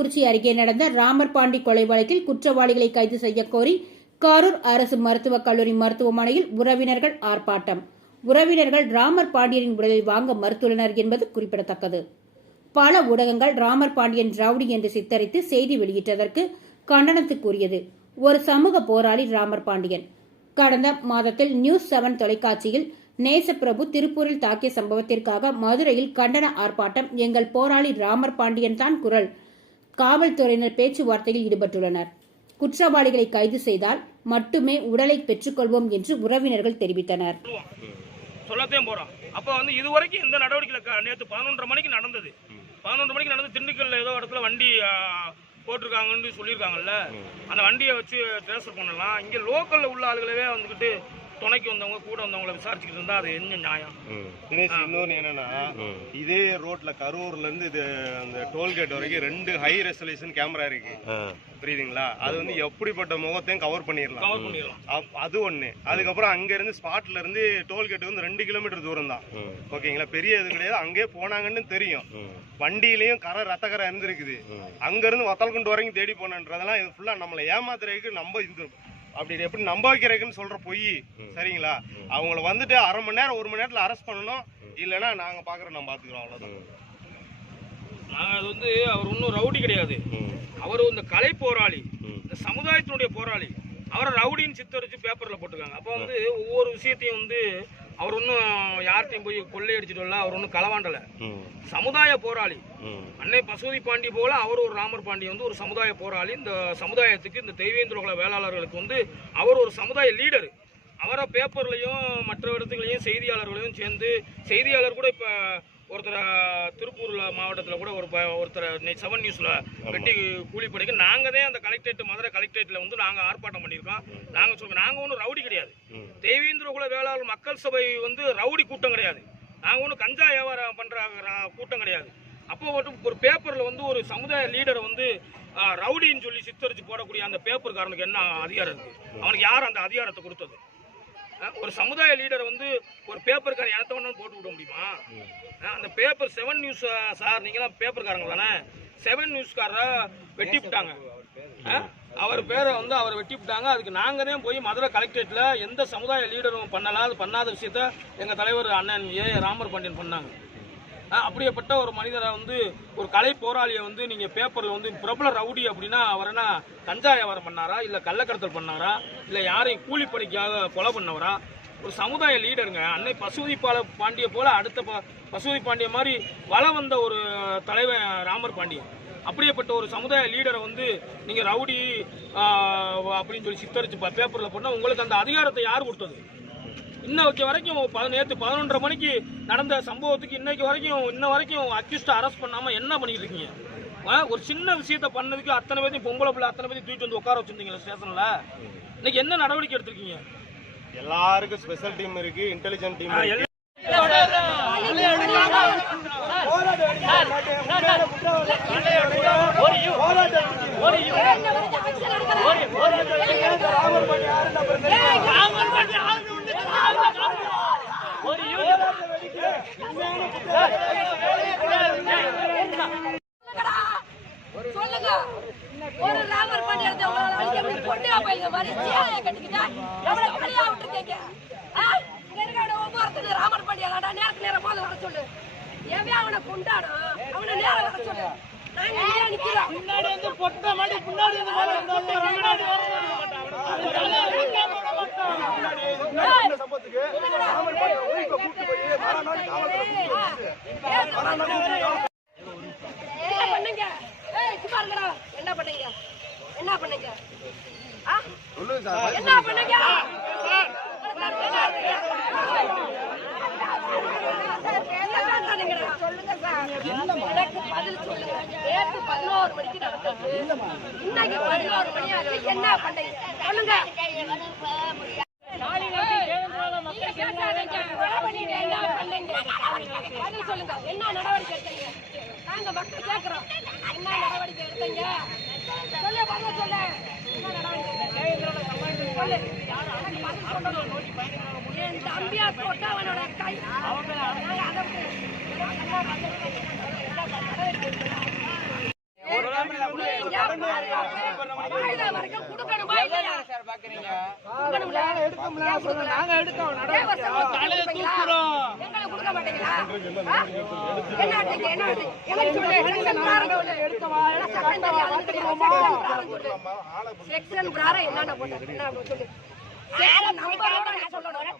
அரவக்குறிச்சி அருகே நடந்த ராமர் பாண்டி கொலை வழக்கில் குற்றவாளிகளை கைது செய்ய கோரி காரூர் அரசு மருத்துவக் கல்லூரி மருத்துவமனையில் உறவினர்கள் ஆர்ப்பாட்டம். உறவினர்கள் ராமர் பாண்டியனின் உடலை வாங்க மறுத்துள்ளனர் என்பது குறிப்பிடத்தக்கது. பல ஊடகங்கள் ராமர் பாண்டியன் ரவுடி என்று சித்தரித்து செய்தி வெளியிட்டதற்கு கண்டனத்துக்குரியது. ஒரு சமூக போராளி ராமர் பாண்டியன். கடந்த மாதத்தில் நியூஸ் 7 தொலைக்காட்சியில் நேசப்பிரபு திருப்பூரில் தாக்கிய சம்பவத்திற்காக மதுரையில் கண்டன ஆர்ப்பாட்டம். எங்கள் போராளி ராமர் பாண்டியன் தான் குரல். காவல்துறையினர் பேச்சுவார்த்தையில் ஈடுபட்டுள்ளனர். குற்றவாளிகளை கைது செய்தால் மட்டுமே உடலை பெற்றுக்கொள்வோம் என்று உறவினர்கள் தெரிவித்தனர். சொல்லத்தையும் போறோம். அப்ப இதுவரைக்கும் இந்த நடவடிக்கையில நேற்று 11:30 மணிக்கு நடந்தது. 11 மணிக்கு நடந்து திண்டுக்கல்ல ஏதோ இடத்துல வண்டி போட்டிருக்காங்கன்னு சொல்லியிருக்காங்கல்ல, அந்த வண்டியை வச்சு ட்ரான்ஸ்ஃபர் பண்ணலாம். இங்க லோக்கல்ல உள்ள ஆளுகளவே வந்துகிட்டு துணைக்கு வந்தவங்க கூட வந்தவங்களை விசாரிச்சுட்டு இருந்தா அது என்ன நியாயம்? இன்னொன்னு என்னன்னா, இதே ரோட்ல கரூர்ல இருந்து இது அந்த டோல்கேட் வரைக்கும் 2 ஹை ரெசல்யூஷன் கேமரா இருக்கு. புரியுதுங்களா? அது எப்படிப்பட்ட முகத்தையும் கவர் பண்ணிடலாம். அது ஒண்ணு. அதுக்கப்புறம் அங்க இருந்து ஸ்பாட்ல இருந்து டோல்கேட் 2 கிலோமீட்டர் தூரம் தான். ஓகேங்களா? பெரிய இது கிடையாது. அங்கே போனாங்கன்னு தெரியும். வண்டியிலயும் ரத்தக்கரை இருந்திருக்குது. அங்க இருந்து வத்தல்குண்டு வரைக்கும் தேடி போனன்றதெல்லாம் இது ஃபுல்லா நம்மளை ஏமாத்துறதுக்கு நம்ம அப்படி எப்படி நம்ப வைக்கிறதுக்குன்னு சொல்ற பொய். சரிங்களா? அவங்கள வந்துட்டு 1/2 மணி நேரம் 1 மணி நேரத்துல அரெஸ்ட் பண்ணணும். இல்லைன்னா நாங்க பாக்குறோம், நம்ம பாத்துக்கிறோம். அவ்வளவுதான். அது அவர் ஒன்னும் ரவுடி கிடையாது. அவர் இந்த கலை போராளி, இந்த சமுதாயத்தினுடைய போராளி. அவரை ரவுடின்னு சித்தரிச்சு பேப்பர்ல போட்டுருக்காங்க. அப்போ ஒவ்வொரு விஷயத்தையும் அவர் ஒன்னும் யார்கிட்டையும் போய் கொள்ளையடிச்சிட்டு வரல. அவர் ஒன்னும் களவாண்டல. சமுதாய போராளி. அன்னை பசுபதி பாண்டி போல அவர் ஒரு ராமர் பாண்டி ஒரு சமுதாய போராளி. இந்த சமுதாயத்துக்கு, இந்த தெய்வேந்திர குல வேளாளர்களுக்கு அவர் ஒரு சமுதாய லீடர். அவரை பேப்பர்லையும் மற்ற இடத்துலையும் செய்தியாளர்களையும் சேர்ந்து, செய்தியாளர் கூட இப்ப ஒருத்தர் திருப்பூர்ல மாவட்டத்தில் கூட ஒருத்தர் 7 நியூஸ்ல வெட்டி கூலி படிக்க நாங்க தான் அந்த கலெக்டரேட், மதுரை கலெக்டரேட்ல நாங்க ஆர்ப்பாட்டம் பண்ணியிருக்கோம். நாங்க சொல்றோம், நாங்க ஒன்றும் ரவுடி கிடையாது. தெய்வேந்திர குல வேளாளர் மக்கள் சபை ரவுடி கூட்டம் கிடையாது. நாங்க ஒன்றும் கஞ்சா வியாபாரம் பண்ற கூட்டம் கிடையாது. அப்போ ஒரு பேப்பர்ல ஒரு சமுதாய லீடரை ரவுடின்னு சொல்லி சித்தரிச்சு போடக்கூடிய அந்த பேப்பர்காரனுக்கு என்ன அதிகாரம் இருக்கு? அவனுக்கு யார் அந்த அதிகாரத்தை கொடுத்தது? ஒரு சமுதாய லீடர் ஒரு பேப்பர்காரன் எனத்த ஒன்று போட்டு விட முடியுமா? அந்த பேப்பர் 7 நியூஸ் சார், நீங்களாம் பேப்பர்காரங்க தானே? 7 நியூஸ்காரரை வெட்டி விட்டாங்க. அவர் பேரை அவரை வெட்டி விட்டாங்க. அதுக்கு நாங்க தான் போய் மதுரை கலெக்டரேட்ல எந்த சமுதாய லீடரும் பண்ணாத விஷயத்த எங்க தலைவர் அண்ணன் ராமர் பாண்டியன் பண்ணாங்க. அப்படியேப்பட்ட ஒரு மனிதரை ஒரு கலை போராளியை நீங்க பேப்பர்ல பிரபல ரவுடி அப்படின்னா அவர் என்ன கஞ்சா வியாபாரம் பண்ணாரா, இல்ல கள்ளக்கடத்தல் பண்ணாரா, இல்ல யாரையும் கூலிப்படிக்காக கொலை பண்ணவரா? ஒரு சமுதாய லீடருங்க. அன்னை பசுபதி பாண்டிய போல அடுத்த பசுபதி பாண்டிய மாதிரி வளம் வந்த ஒரு தலைவன் ராமர் பாண்டியன். அப்படியேப்பட்ட ஒரு சமுதாய லீடரை நீங்க ரவுடி அப்படின்னு சொல்லி சித்தரிச்சு பேப்பர்ல போனா உங்களுக்கு அந்த அதிகாரத்தை யார் கொடுத்தது? இன்ன வரைக்கும் நேற்று 11:30 மணிக்கு நடந்த சம்பவத்துக்கு இன்ன வரைக்கும் அக்யூஸ்ட் அரெஸ்ட் பண்ணாம என்ன பண்ணிட்டு இருக்கீங்க? ஒரு சின்ன விஷயத்த பண்ணதுக்கு அத்தனை பேரையும் பொம்பளை பிள்ளை அத்தனை பேரையும் தூக்கிட்டு உட்கார வச்சிருந்தீங்க ஸ்டேஷன்ல. இன்னைக்கு என்ன நடவடிக்கை எடுத்திருக்கீங்க? எல்லாருக்கும் ஸ்பெஷல் டீம் இருக்கு, இன்டெலிஜென்ட் டீம் இருக்கு. சொல்லுங்க, ஒரு ராமர் பாண்டியத்தை பொட்டியா போய் வரிசையா கட்டிக்கிட்டா எவ்வளவு கலியா விட்டுருக்கீங்க? ஒவ்வொருத்தர் ராமர் பாண்டியா நேரத்துக்கு நேரம் போது வர சொல்லு. எவன் அவனை கொண்டாடும், அவனை நேரம் வர சொல்லு. நாங்க நிக்கிறோம் முன்னாடி பொட்ட மாடி முன்னாடி என்ன பண்ணீங்க? என்ன பண்ணீங்க? என்ன பண்ணீங்க? சொல்லுங்க சார், எனக்கு பதில் சொல்லுங்க. நேற்று 11 மணிக்கு நடந்தது, இன்னைக்கு 11 மணி ஆகுது. என்ன பண்ணீங்க சொல்லுங்க. பதில் சொல்லுங்க. என்ன நடவடிக்கை எடுத்தீங்க? நாங்க மக்கள் கேட்கிறோம். என்ன நடவடிக்கை எடுத்தீங்க? சொல்ல பதில் சொல்லு. என்ன நடவடிக்கை சொல்லு. என் தம்பியா போட்டு அவனோட கை வாயில வரைக்கும் கொடுக்கணுமா இல்லையா? கொடுக்கணும்ல. நாங்க எடுத்தோம் நடவடிக்கை. எங்களை கொடுக்க மாட்டீங்களா? என்ன ஆட்டீங்க? என்ன ஆட்டீங்க? எனக்கு சொல்லு. செக்ஷன் பிரகாரம் என்னென்ன போட்டாங்க? என்ன சொல்லு. செக்ஷன் நம்பரோட நான் சொல்லணும்.